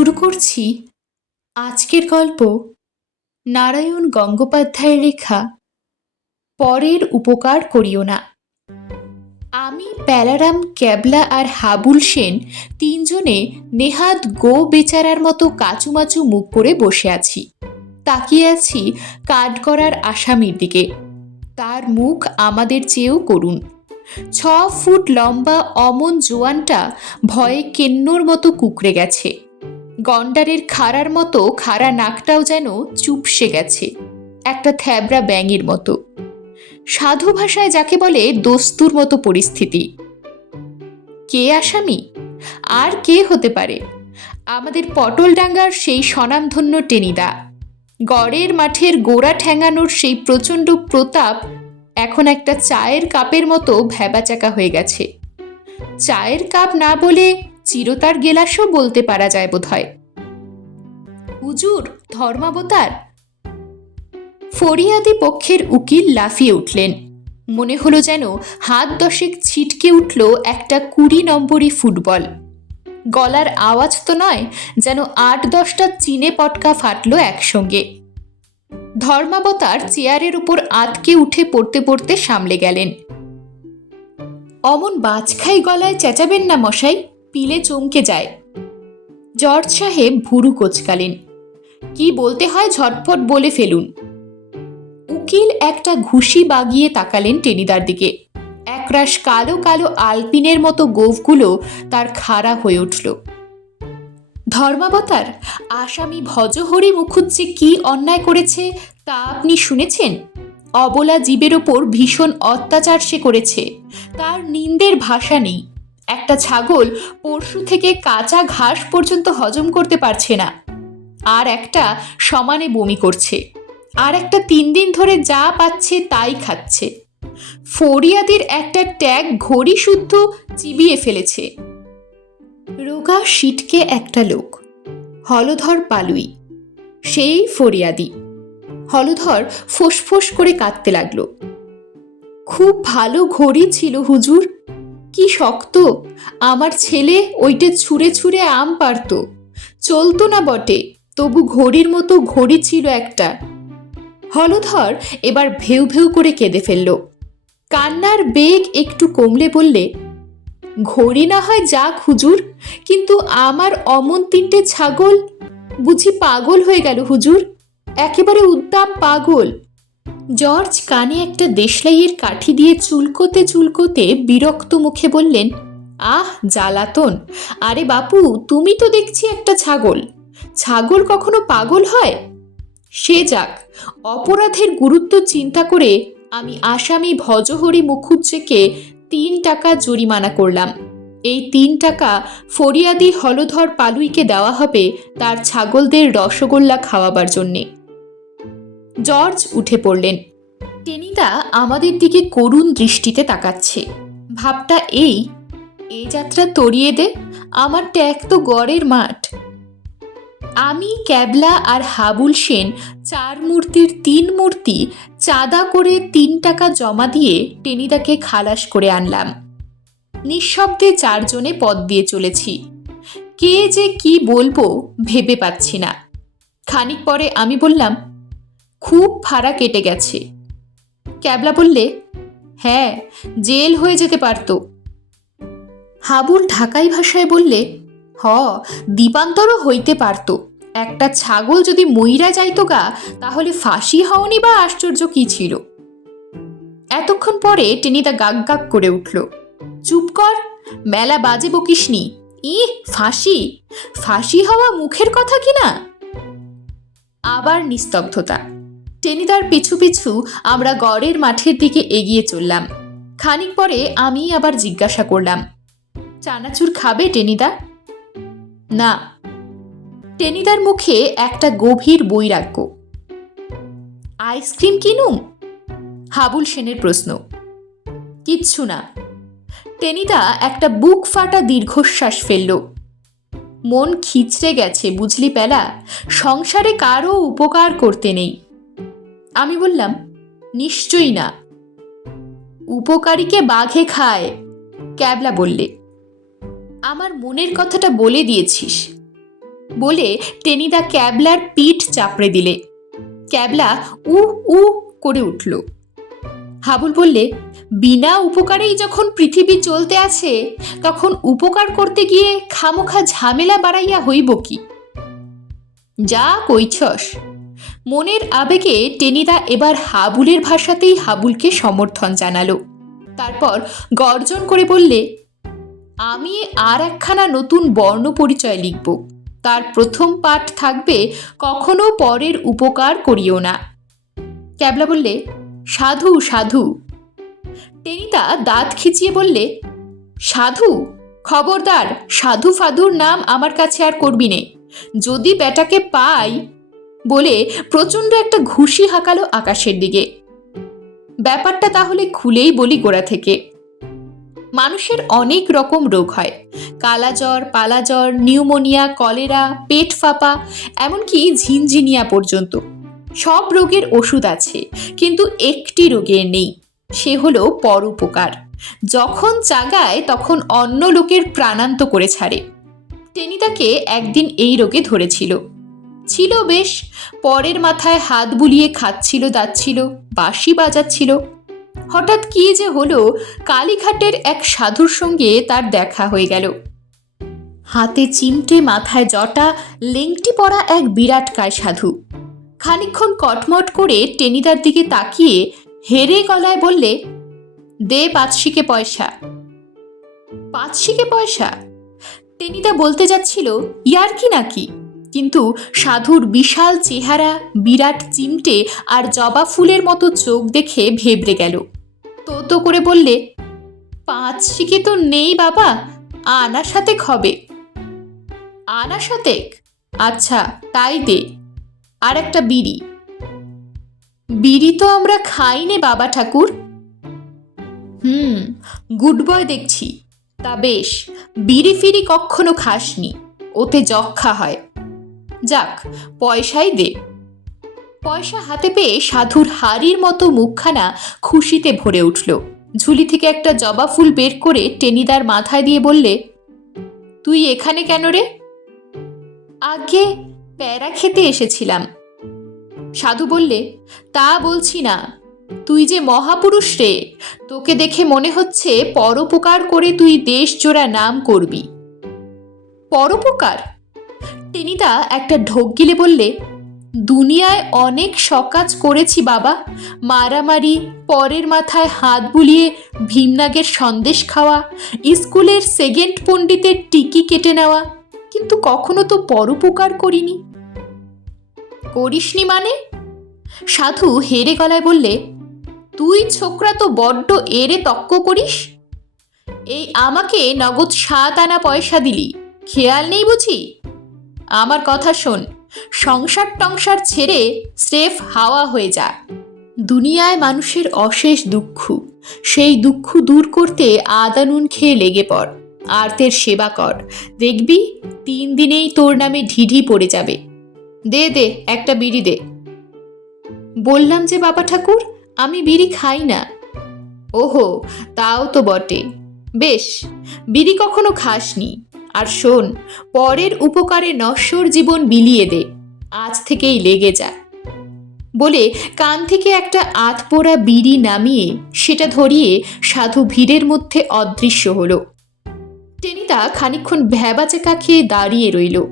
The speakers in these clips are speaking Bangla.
শুরু করছি আজকের গল্প নারায়ণ গঙ্গোপাধ্যায়ের লেখা, পরের উপকার করিও না। আমি প্যালারাম, ক্যাবলা আর হাবুল সেন তিনজনে নেহাত গো বেচারার মতো কাচুমাচু মুখ করে বসে আছি। তাকিয়ে আছি কাঠ করার আসামির দিকে। তার মুখ আমাদের চেয়েও করুন ছ ফুট লম্বা, অমন জোয়ানটা ভয়ে কেন্নর মতো কুকড়ে গেছে। গন্ডারের খাড়ার মতো খাড়া নাকটাও যেন চুপসে গেছে, একটা থ্যাবড়া ব্যাঙের মতো। সাধু ভাষায় যাকে বলে দস্তুর মতো পরিস্থিতি। কে আসামি? আর কে হতে পারে? আমাদের পটল পটলডাঙ্গার সেই স্বনামধন্য টেনিদা। গড়ের মাঠের গোড়া ঠ্যাঙানোর সেই প্রচণ্ড প্রতাপ এখন একটা চায়ের কাপের মতো ভ্যাবাচাকা হয়ে গেছে। চায়ের কাপ না বলে চিরতার গেলাসও বলতে পারা যায় বোধহয়। হুজুর, ধর্মাবতার। ফরিয়াদি পক্ষের উকিল লাফিয়ে উঠলেন। মনে হলো যেন হাত দশেক ছিটকে উঠল একটা কুড়ি নম্বরই ফুটবল। গলার আওয়াজ তো নয়, যেন আট দশটা চিনে পটকা ফাটলো একসঙ্গে। ধর্মাবতার চেয়ারের উপর আতকে উঠে পড়তে পড়তে সামলে গেলেন। অমন বাজখাই গলায় চেঁচাবেন না মশাই, পিলে চমকে যায়। জর্জ সাহেব ভুরু কোচকালেন। কি বলতে হয় ঝটফট বলে ফেলুন। উকিল একটা ঘুষি বাগিয়ে তাকালেন টেনিদার দিকে। একরাশ কালো কালো আলপিনের মতো গোফগুলো তার খাড়া হয়ে উঠল। ধর্মাবতার, আসামি ভজহরি মুখুজ্জে কি অন্যায় করেছে তা আপনি শুনেছেন? অবলা জীবের ওপর ভীষণ অত্যাচার সে করেছে। তার নিন্দের ভাষা নেই। একটা ছাগল পরশু থেকে কাঁচা ঘাস পর্যন্ত হজম করতে পারছে না। আর একটা সমানে বমি করছে। আর একটা তিন দিন ধরে যা পাচ্ছে তাই খাচ্ছে। ফরিয়াদির একটা ট্যাগ ঘড়ি শুদ্ধ চিবিয়ে ফেলেছে। রোগা সিটকে একটা লোক, হলধর পালুই। সেই ফরিয়াদি। হলধর ফোঁস করে কাঁদতে লাগল। খুব ভালো ঘড়ি ছিল হুজুর। কি শক্ত, আমার ছেলে ওইটে ছুঁড়ে ছুঁড়ে আম পারত। চলতো না বটে। তবু ঘড়ির মতো ঘড়ি ছিল একটা। হলধর এবার ভেউ ভেউ করে কেঁদে ফেলল। কান্নার বেগ একটু কমলে বললে, ঘড়ি না হয় যাক হুজুর, কিন্তু আমার অমন তিনটে ছাগল, বুঝি পাগল হয়ে গেল হুজুর, একেবারে উদ্দাম পাগল। জর্জ কানে একটা দেশলাইয়ের কাঠি দিয়ে চুলকোতে চুলকোতে বিরক্ত মুখে বললেন, আহ, জ্বালাতন! আরে বাপু, তুমি তো দেখছি একটা ছাগল। ছাগল কখনো পাগল হয়? সে যাক, অপরাধের গুরুত্ব চিন্তা করে আমি আসামি ভজহরি মুখুজ্জেকে তিন টাকা জরিমানা করলাম। এই তিন টাকা ফরিয়াদি হলধর পালুইকে দেওয়া হবে তার ছাগলদের রসগোল্লা খাওয়াবার জন্যে। জর্জ উঠে পড়লেন। টেনিদা আমাদের দিকে করুণ দৃষ্টিতে তাকাচ্ছে। ভাবটা এই, এ যাত্রা তরিয়ে দে, আমার ট্যাগ তো গড়ের মাঠ। আমি, ক্যাবলা আর হাবুল সেন চার মূর্তির তিন মূর্তি চাঁদা করে তিন টাকা জমা দিয়ে টেনিদাকে খালাস করে আনলাম। নিঃশব্দে চারজনে পদ দিয়ে চলেছি। কে যে কি বলব ভেবে পাচ্ছি না। খানিক পরে আমি বললাম, খুব ভাড়া কেটে গেছে। ক্যাবলা বললে হ্যাঁ জেল হয়ে যেতে পারতো। হাবুল ঢাকাই ভাষায় বললে হ দ্বীপান্তরও হইতে পারত। একটা ছাগল যদি মইরা যাইতো গা, তাহলে ফাঁসি হওনি বা আশ্চর্য কি ছিল? এতক্ষণ পরে টেনিদা গাক গাক করে উঠল। চুপ কর, মেলা বাজে বকিসনি। ই ফাঁসি? ফাঁসি হওয়া মুখের কথা কি না? আবার নিস্তব্ধতা। টেনিদার পিছু পিছু আমরা গড়ের মাঠের দিকে এগিয়ে চললাম। খানিক পরে আমি আবার জিজ্ঞাসা করলাম, চানাচুর খাবে টেনিদা না। টেনিদার মুখে একটা গভীর বৈরাগ্য। আইসক্রিম কিনুম? হাবুল সেনের প্রশ্ন। কিচ্ছু না। টেনিদা একটা বুক ফাটা দীর্ঘশ্বাস ফেলল। মন খিচড়ে গেছে, বুঝলি পেলা? সংসারে কারও উপকার করতে নেই। আমি বললাম, নিশ্চয়ই না। উপকারীকে বাঘে খায়, ক্যাবলা বললে। আমার মনের কথাটা বলে দিয়েছিস। বলে টেনিদা ক্যাবলার পিঠ চাপড়ে দিলে। ক্যাবলা উ উ করে উঠল। হাবুল বললে, বিনা উপকারেই যখন পৃথিবী চলতে আছে, তখন উপকার করতে গিয়ে খামোখা ঝামেলা বাড়াইয়া হইব কি? যা কইছস। মনের আবেগে টেনিদা এবার হাবুলের ভাষাতেই হাবুলকে সমর্থন জানালো। তারপর গর্জন করে বললে আমি আর একখানা নতুন বর্ণ পরিচয় লিখব। তার প্রথম পাঠ থাকবে, কখনো পরের উপকার করিও না। ক্যাবলা বললে, সাধু সাধু। টেনিদা দাঁত খিচিয়ে বললে, সাধু? খবরদার, সাধু ফাধুর নাম আমার কাছে আর করবি নে। যদি বেটাকে পাই, বলে প্রচণ্ড একটা ঘুষি হাঁকালো আকাশের দিকে। ব্যাপারটা তাহলে খুলেই বলি গোড়া থেকে। মানুষের অনেক রকম রোগ হয়। কালাজ্বর, পালাজ্বর, নিউমোনিয়া, কলেরা, পেট ফাঁপা, এমনকি ঝিনঝিনিয়া পর্যন্ত। সব রোগের ওষুধ আছে, কিন্তু একটি রোগের নেই। সে হলো পরোপকার। যখন চাগায়, তখন অন্য লোকের প্রাণান্ত করে ছাড়ে। টেনিদাকে একদিন এই রোগে ধরেছিল। ছিল বেশ, পরের মাথায় হাত বুলিয়ে খাচ্ছিল, দাচ্ছিল, বাঁশি বাজাচ্ছিল। হঠাৎ কি যে হলো, কালীঘাটের এক সাধুর সঙ্গে তার দেখা হয়ে গেল। হাতে চিমটে মাথায় জটা, লেংটি পরা এক বিরাটকায় সাধু। খানিক্ষণ কটমট করে টেনিদার দিকে তাকিয়ে হেরে গলায় বললে, দে পাঁচশিকে পয়সা। পাঁচশিকে পয়সা? টেনিদা বলতে যাচ্ছিল, ইয়ার কি নাকি? কিন্তু সাধুর বিশাল চেহারা, বিরাট চিমটে আর জবা ফুলের মতো চোখ দেখে ভেবড়ে গেল। তো তো করে বললে, পাঁচ শিকে তো নেই বাবা, আনা সাতেক হবে। আনা সাতেক? আচ্ছা তাই দে। আর একটা বিড়ি। বিড়ি তো আমরা খাই নে বাবা ঠাকুর? হুম, গুড বয় দেখছি। তা বেশ, বিড়ি ফিরি কখনো খাসনি, ওতে যক্ষা হয়। যাক, পয়সাই দে। পয়সা হাতে পেয়ে সাধুর হাড়ির মতো মুখখানা খুশিতে ভরে উঠল। ঝুলি থেকে একটা জবা ফুল বের করে টেনিদার মাথায় দিয়ে বললে, তুই এখানে কেন রে? আগে প্যারা খেতে এসেছিলাম। সাধু বললে, তা বলছি না। তুই যে মহাপুরুষ রে, তোকে দেখে মনে হচ্ছে পরোপকার করে তুই দেশ জোড়া নাম করবি। পরোপকার? টেনিদা একটা ঢোক গিলে বললে দুনিয়ায় অনেক সকাজ করেছি বাবা। মারামারি, পরের মাথায় হাত বুলিয়ে ভীমনাগের সন্দেশ খাওয়া, স্কুলের সেকেন্ড পণ্ডিতের টিকি কেটে নেওয়া, কিন্তু কখনো তো পরোপকার করিনি। করিসনি মানে? সাধু হেরে গলায় বললে, তুই ছোকরা তো বড্ড এরে তক্ক করিস। এই আমাকে নগদ সাত আনা পয়সা দিলি, খেয়াল নেই বুঝি? আমার কথা শোন সংসার টংসার ছেড়ে স্রেফ হাওয়া হয়ে যা দুনিয়ায় মানুষের অশেষ দুঃখ। সেই দুঃখ দূর করতে আদা নুন খেয়ে লেগে পড়। আর্তের সেবা কর। দেখবি তিন দিনেই তোর নামে ঢিঢি পড়ে যাবে। দে দে, একটা বিড়ি দে। বললাম যে, বাবা ঠাকুর, আমি বিড়ি খাই না। ওহো, তাও তো বটে। বেশ, বিড়ি কখনো খাসনি। আর শোন, পরের উপকারে নশ্বর জীবন বিলিয়ে দে, আজ থেকেই লেগে যা। বলে কান থেকে একটা আতপোড়া বিড়ি নামিয়ে সেটা ধরিয়ে সাধু ভিড়ের মধ্যে অদৃশ্য হলো। টেনিদা খানিক্ষণ ভ্যাবাচেকা খেয়ে দাঁড়িয়ে রইল।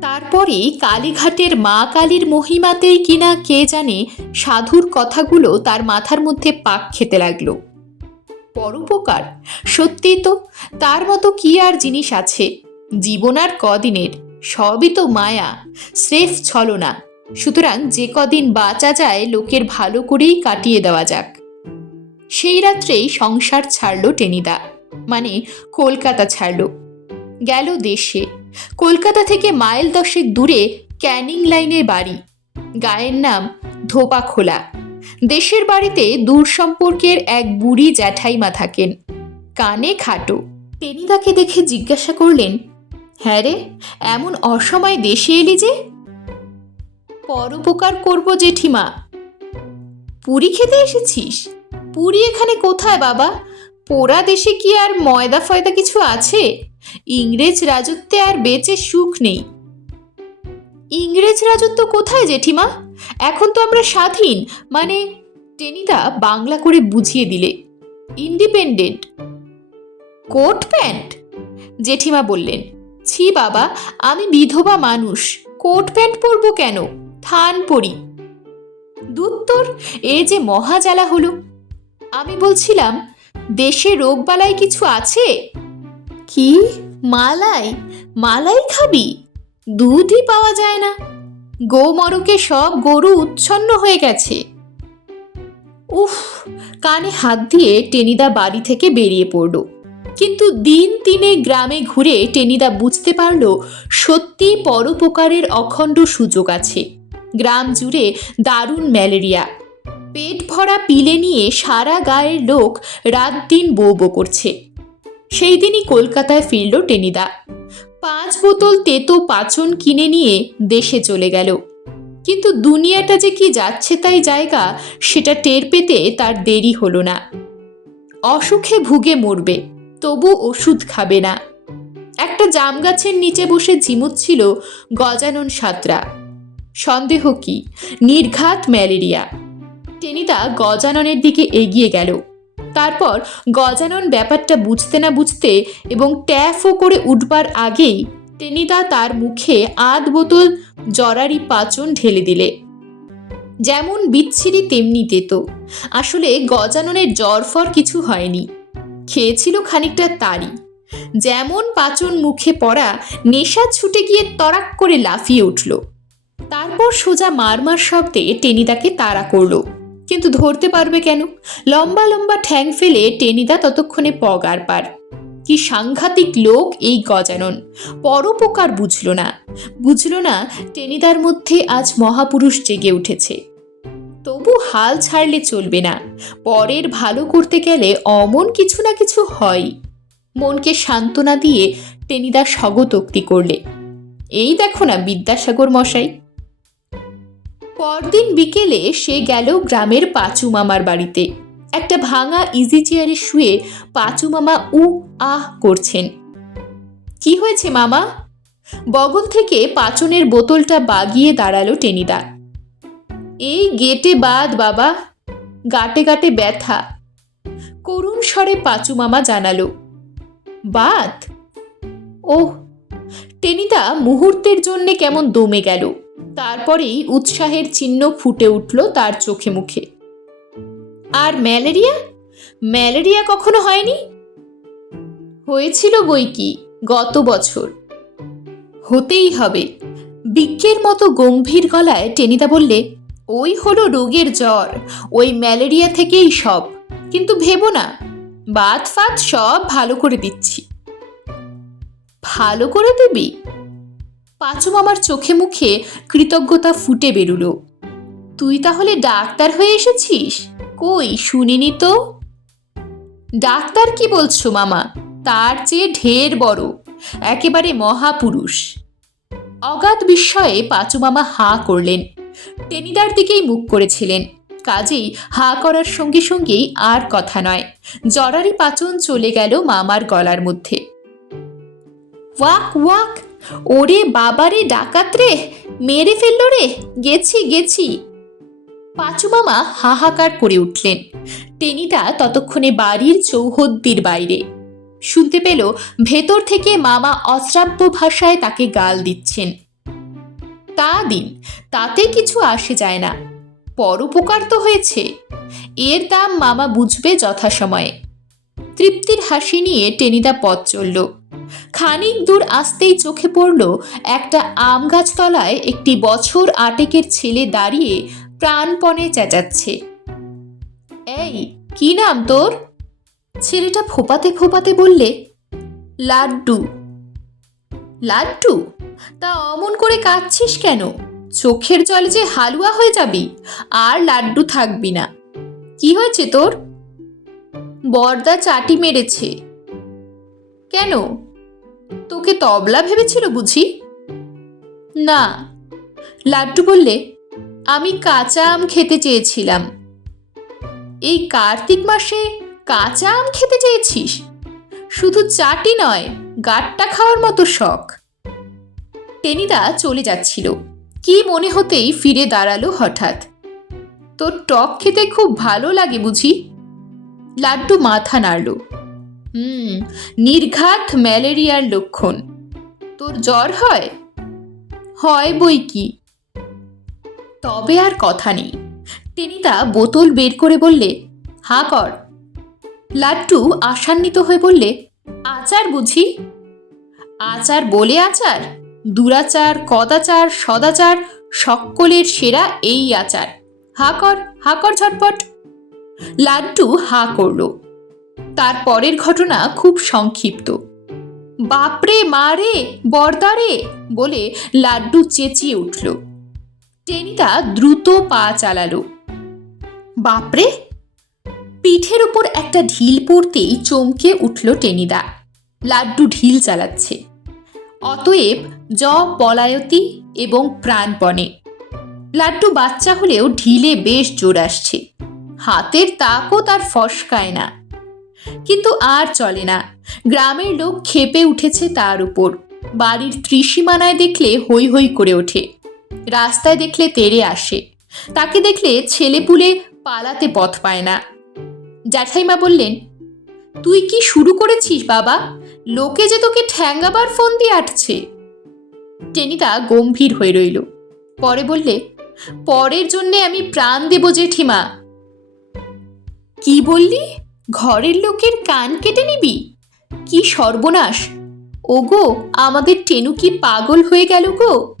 তারপরে কালীঘাটের মা কালীর মহিমাতেই কিনা কে জানে সাধুর কথাগুলো তার মাথার মধ্যে পাক খেতে লাগল। পরোপকার সত্যি তো, তার মতো কি আর জিনিস আছে? জীবন আর কদিনের, সবই তো মায়া, স্রেফ ছলনা। সুতরাং যে কদিন বাঁচা যায়, লোকের ভালো করেই কাটিয়ে দেওয়া যাক। সেই রাত্রেই সংসার ছাড়ল টেনিদা। মানে কলকাতা ছাড়ল। গেল দেশে। কলকাতা থেকে মাইল দশেক দূরে ক্যানিং লাইনের বাড়ি। গায়ের নাম ধোপা খোলা দেশের বাড়িতে দূর সম্পর্কের এক বুড়ি জ্যাঠাইমা থাকেন। কানে খাটো। টেনিদাকে দেখে জিজ্ঞাসা করলেন হ্যাঁ রে, এমন অসময়ে দেশে এলি যে? পরোপকার করব জেঠিমা। পুরী খেতে এসেছিস? পুরী এখানে কোথায় বাবা? পোড়া দেশে কি আর ময়দা ফয়দা কিছু আছে? ইংরেজ রাজত্বে আর বেঁচে সুখ নেই। ইংরেজ রাজত্ব কোথায় জেঠিমা? এখন তো আমরা স্বাধীন। মানে টেনিদা বাংলা করে বুঝিয়ে দিলে। ইন্ডিপেন্ডেন্ট। Coat pant? জেঠিমা বললেন, ছি বাবা, আমি বিধবা মানুষ। কোট প্যান্ট পরবো কেন? থান পরি। দুত্তর, এ যে মহাজালা হলো। আমি বলছিলাম, দেশে রোগবালাই কিছু আছে? কি? মালাই? মালাই খাবি? দুধই পাওয়া যায় না। গোমরকে সব গরু উচ্ছন্ন হয়ে গেছে। উফ, কানে হাত দিয়ে টেনিদা বাড়ি থেকে বেরিয়ে পড়ল। কিন্তু দিন তিনে গ্রামে ঘুরে টেনিদা বুঝতে পারল, সত্যি পরোপকারের অখণ্ড সুযোগ আছে। গ্রাম জুড়ে দারুণ ম্যালেরিয়া। পেট ভরা পিলে নিয়ে সারা গায়ের লোক রাত দিন বৌ করছে। সেই দিনই কলকাতায় ফিরল টেনিদা। পাঁচ বোতল তেতো পাচন কিনে নিয়ে দেশে চলে গেল। কিন্তু দুনিয়াটা যে কি যাচ্ছে তাই জায়গা, সেটা টের পেতে তার দেরি হলো না। অসুখে ভুগে মরবে, তবু ওষুধ খাবে না। একটা জাম গাছের নিচে বসে ঝিমুচ্ছিল গজানন সাঁতরা। সন্দেহ কি? নির্ঘাত ম্যালেরিয়া। টেনিদা গজাননের দিকে এগিয়ে গেল। তারপর গজানন ব্যাপারটা বুঝতে না বুঝতে এবং ট্যাফও করে উঠবার আগেই টেনিদা তার মুখে আধ বোতল জরারি পাচন ঢেলে দিলে। যেমন বিচ্ছিরি তেমনি তেতো। আসলে গজাননের জ্বর ফর কিছু হয়নি। খেয়েছিল খানিকটা তারি যেমন পাচন মুখে পড়া নেশা ছুটে গিয়ে তরাক করে লাফিয়ে উঠল। তারপর সোজা মারমার শব্দে টেনিদাকে তাড়া করল। কিন্তু ধরতে পারবে কেন? লম্বা লম্বা ঠ্যাং ফেলে টেনিদা ততক্ষণে পগার পার। কি সাংঘাতিক লোক এই গজানন। পরোপকার বুঝল না। বুঝল না টেনিদার মধ্যে আজ মহাপুরুষ জেগে উঠেছে। তবু হাল ছাড়লে চলবে না। পরের ভালো করতে গেলে অমন কিছু না কিছু হয়। মনকে সান্ত্বনা দিয়ে টেনিদা স্বগতোক্তি করলে। এই দেখো না বিদ্যাসাগর মশাই। পরদিন বিকেলে সে গেল গ্রামের পাঁচু মামার বাড়িতে। একটা ভাঙা ইজি চেয়ারে শুয়ে পাঁচু মামা উ, আহ করছেন। কি হয়েছে মামা? বগল থেকে পাচনের বোতলটা বাগিয়ে দাঁড়াল টেনিদা। এই গেটে বাদ বাবা, গাটে গাটে ব্যথা। করুণ স্বরে পাঁচু মামা জানালো। বাদ? ওহ, টেনিদা মুহূর্তের জন্যে কেমন দমে গেল। তারপরেই উৎসাহের চিহ্ন ফুটে উঠল তার চোখে মুখে। আর ম্যালেরিয়া? ম্যালেরিয়া কখনো হয়নি? হয়েছিল বই কি, গত বছর। হতেই হবে। বিজ্ঞের মতো গম্ভীর গলায় টেনিদা বললে, ওই হলো রোগের জ্বর, ওই ম্যালেরিয়া থেকেই সব। কিন্তু ভেবো না, বাত ফাত সব ভালো করে দিচ্ছি। ভালো করে দিবি? পাঁচু মামার চোখে মুখে কৃতজ্ঞতা ফুটে বেরুলো। তুই তাহলে ডাক্তার হয়ে এসেছিস? কই, শুনিনি তো? ডাক্তার কি বলছো মামা? তার চেয়ে ঢের বড়, একেবারে মহাপুরুষ। অগাধ বিস্ময়ে পাঁচু মামা হাঁ করলেন। টেনিদার দিকেই মুখ করেছিলেন। কাজেই হাঁ করার সঙ্গে সঙ্গেই আর কথা নয়, জরারি পাচন চলে গেল মামার গলার মধ্যে। ওয়াক ওয়াক ওরে বাবারে, ডাকাত রে, মেরে ফেলল রে, গেছি গেছি। পাঁচু মামা হাহাকার করে উঠলেন। টেনিদা ততক্ষণে বাড়ির চৌহদ্দির বাইরে। শুনতে পেল ভেতর থেকে মামা অশ্রাব্য ভাষায় তাকে গাল দিচ্ছেন। তা দিন, তাতে কিছু আসে যায় না। পরোপকার তো হয়েছে। এর দাম মামা বুঝবে যথাসময়ে। তৃপ্তির হাসি নিয়ে টেনিদা পথ চলল। খানিক দূর আসতেই চোখে পড়ল একটা আম গাছতলায় একটি বছর আটেকের ছেলে দাঁড়িয়ে প্রাণপণে চেঁচাচ্ছে। এই, কি নাম তোর? ছেলেটা ফোপাতে ফোপাতে বললে, লাড্ডু। লাড্ডু? তা অমন করে কাঁদছিস কেন? চোখের জলে যে হালুয়া হয়ে যাবি, আর লাড্ডু থাকবি না। কি হয়েছে তোর? বর্দা চাটি মেরেছে। কেন? তোকে তবলা ভেবেছিল বুঝি? না। লাড্ডু বললে, আমি কাঁচা আম খেতে চেয়েছিলাম। এই কার্তিক মাসে কাঁচা আম খেতে চেয়েছিস? শুধু চাটি নয়, গাট্টা খাওয়ার মতো শখ। টেনিদা চলে যাচ্ছিল। কি মনে হতেই ফিরে দাঁড়াল হঠাৎ। তোর টক খেতে খুব ভালো লাগে বুঝি? লাড্ডু মাথা নাড়ল। হুম, নির্ঘাত ম্যালেরিয়ার লক্ষণ। তোর জ্বর হয়? হয় বই কি? তবে আর কথা নেই। টেনিদা বোতল বের করে বললে, হা কর। লাড্ডু আশান্বিত হয়ে বললে, আচার বুঝি? আচার বলে আচার, দুরাচার, কদাচার, সদাচার, সকলের সেরা এই আচার। হা কর হা কর ঝটপট। লাড্ডু হা করল। তার পরের ঘটনা খুব সংক্ষিপ্ত। বাপরে মারে বর্দারে বলে লাড্ডু চেঁচিয়ে উঠল। টেনিদা দ্রুত পা চালালো। বাপরে! পিঠের উপর একটা ঢিল পড়তেই চমকে উঠল টেনিদা। লাড্ডু ঢিল চালাচ্ছে। অতএব জ পলায়তি এবং প্রাণপণে। লাড্ডু বাচ্চা হলেও ঢিলে বেশ জোর আসছে। হাতের তাকও তার ফসকায় না। কিন্তু আর চলে না। গ্রামের লোক খেপে উঠেছে তার উপর। বাড়ির ত্রিসীমানায় দেখলে হৈ হৈ করে ওঠে। রাস্তায় দেখলে তেড়ে আসে। তাকে দেখলে ছেলেপুলে পালাতে পথ পায় না। জ্যাঠাইমা বললেন, তুই কি শুরু করেছিস বাবা? লোকে যে তোকে ঠ্যাঙ্গাবার ফোন দিয়ে আটছে? টেনিদা গম্ভীর হয়ে রইল। পরে বললে, পরের জন্যে আমি প্রাণ দেব জেঠিমা। কি বললি? ঘরের লোকের কান কেটে নিবি? কি সর্বনাশ। ওগো, আমাদের টেনু কি পাগল হয়ে গেল গো?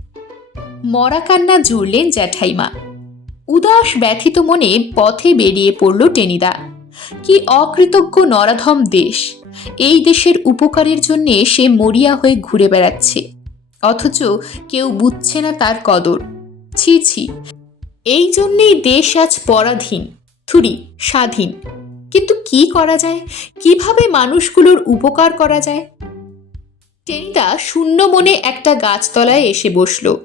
মরা কান্না জুড়লেন জ্যাঠাইমা। উদাস ব্যথিত মনে পথে বেরিয়ে পড়ল টেনিদা। কি অকৃতজ্ঞ নরাধম দেশ। এই দেশের উপকারের জন্যে সে মরিয়া হয়ে ঘুরে বেড়াচ্ছে। অথচ কেউ বুঝছে না তার কদর। ছি ছি। এই জন্যেই দেশ আজ পরাধীন, থুরি, স্বাধীন। কিন্তু কি করা যায়? কীভাবে মানুষগুলোর উপকার করা যায়? টেনিদা শূন্য মনে একটা গাছতলায় এসে বসল।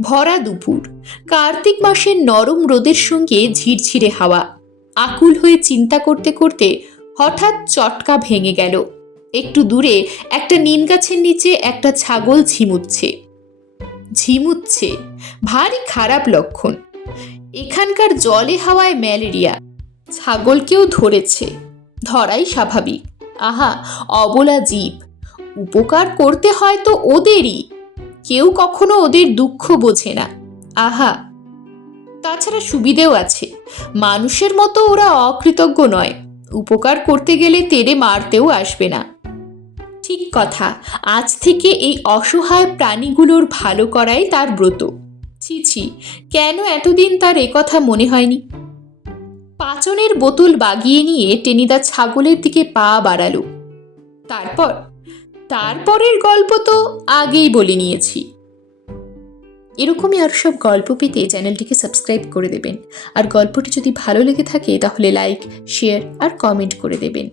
ভরা দুপুর। কার্তিক মাসের নরম রোদের সঙ্গে ঝিরঝিরে হাওয়া। আকুল হয়ে চিন্তা করতে করতে হঠাৎ চটকা ভেঙে গেল। একটু দূরে একটা নিম গাছের নিচে একটা ছাগল ঝিমুচ্ছে। ঝিমুচ্ছে। ভারী খারাপ লক্ষণ। এখানকার জলে হাওয়ায় ম্যালেরিয়া। ছাগলকেও ধরেছে। ধরাই স্বাভাবিক। আহা, অবলা জীব। উপকার করতে হয় তো ওদেরই। কেউ কখনো ওদের দুঃখ বোঝে না। আহা, তাছাড়া সুবিধেও আছে। মানুষের মতো ওরা অকৃতজ্ঞ নয়। উপকার করতে গেলে তেড়ে মারতেও আসবে না। ঠিক কথা, আজ থেকে এই অসহায় প্রাণীগুলোর ভালো করাই তার ব্রত। ছি ছি, কেন এতদিন তার কথা মনে হয়নি? পাচনের বোতল বাগিয়ে নিয়ে টেনিদা ছাগলের দিকে পা বাড়ালো। তারপর, তারপরের গল্প তো আগেই বলে নিয়েছি। এরকমই আর সব গল্প পেতে চ্যানেলটিকে সাবস্ক্রাইব করে দেবেন। আর গল্পটি যদি ভালো লেগে থাকে, তাহলে লাইক, শেয়ার আর কমেন্ট করে দেবেন।